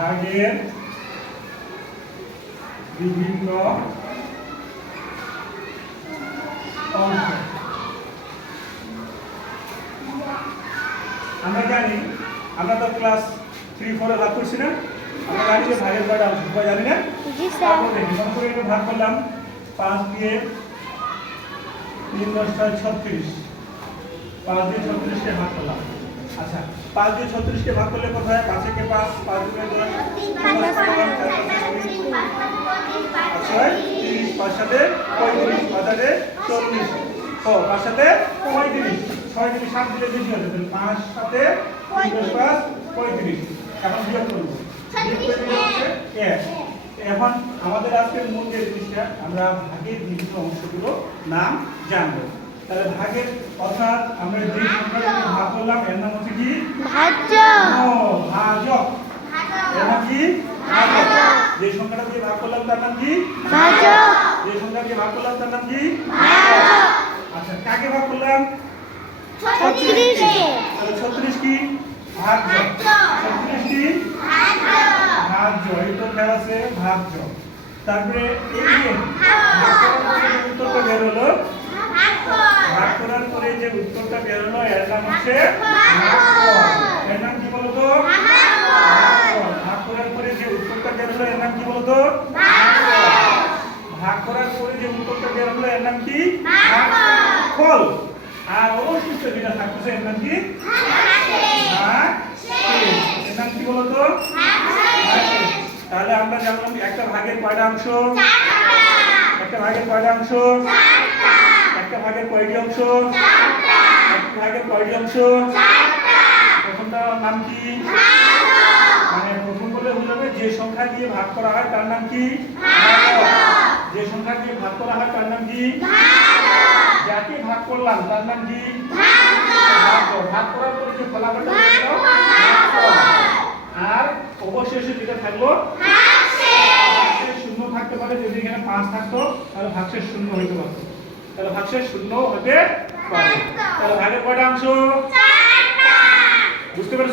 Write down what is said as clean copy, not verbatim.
ভাগের বিভিন্ন অংশ। আমরা জানি, আমরা তো ক্লাস 3-4 ভাগ করছি না, আমরা জানি যে ভাগের কয়টা অংশ, সবাই জানি না? তারপরে এটা ভাগ করলাম 5 দিয়ে 3 × 6 = 36। 5 দিয়ে 36 কে ভাগ করলাম। আচ্ছা, 5 দিয়ে 36 কে ভাগ করলে কত হয়? 5 একে 5, 5 দুগুণে 10, আচ্ছা 30, 5 সাথে 35, 5 সাথে 40, ও 5 সাথে 35, 6 থেকে 7 দিলে বেশি হবে, তাহলে 5 সাথে 3 + 5 35। এখন বিয়োগ করব, এখন আমাদের আজকের মূল যে জিনিসটা, আমরা ভাগের বিভিন্ন অংশগুলো নাম জানবো। তাহলে ভাগের অর্থাৎ আমরা যে সংখ্যাটা ভাগ করলাম এর নাম হচ্ছে কি? ভাজ্য। ভাজক। এর নাম কি? ভাজক। যে সংখ্যাটা দিয়ে ভাগ করলাম তার নাম কি? ভাজক। যে সংখ্যা দিয়ে ভাগ করলাম তার নাম কি? ভাজক। আচ্ছা, কাকে ভাগ করলাম? 36 কে। তাহলে 36 কি? ভাজ্য। 36 কি? ভাজ্য। ভাজ্য, এই তো খেয়াল আছে, ভাজ্য। তারপরে এই যে উত্তরটা বের হলো, ভাগ করার পরে যে উত্তরটা বের হলো এর নাম হচ্ছে ভাগফল। এর নাম কি বলতো? ভাগফল। ভাগ করার পরে যে উত্তরটা বের হলো এর নাম কি বলতো? ভাগফল। ভাগ করার পরে যে উত্তরটা বের হলো এর নাম কি? ভাগফল। আর অবশিষ্ট যেটা থাকছে এর নাম কি? ভাগশেষ। এর নাম কি বলতো? ভাগশেষ। তাহলে আমরা জানলাম একটা ভাগের কয়টা অংশ? একটা ভাগের কয়টা অংশ? একটা ভাগের কয়টি অংশ? একটা ভাগের কয়টি অংশ? প্রথমটার নাম কি? মানে প্রথম বলে বুঝাবে যে সংখ্যা দিয়ে ভাগ করা হয় তার নাম কি? ভাজক। যে সংখ্যা দিয়ে ভাগ করা হয় তার নাম কি? ভাজক। যাকে ভাগ করলাম তার নাম কি? ভাজক। ভাগ করার পরে যে ফলাফলটা হলো ভাগফল। আর অবশেষে যেটা থাকলো ভাগশেষ। শূন্য থাকতে পারে, যদি এখানে 5 থাকতো তাহলে ভাগশেষ 0 হইতে পারতো, তাহলে ভাগশেষ 0 হতে পারে। তাহলে ভাগের কয়টা অংশ? 4টা। বুঝতে পারছেন?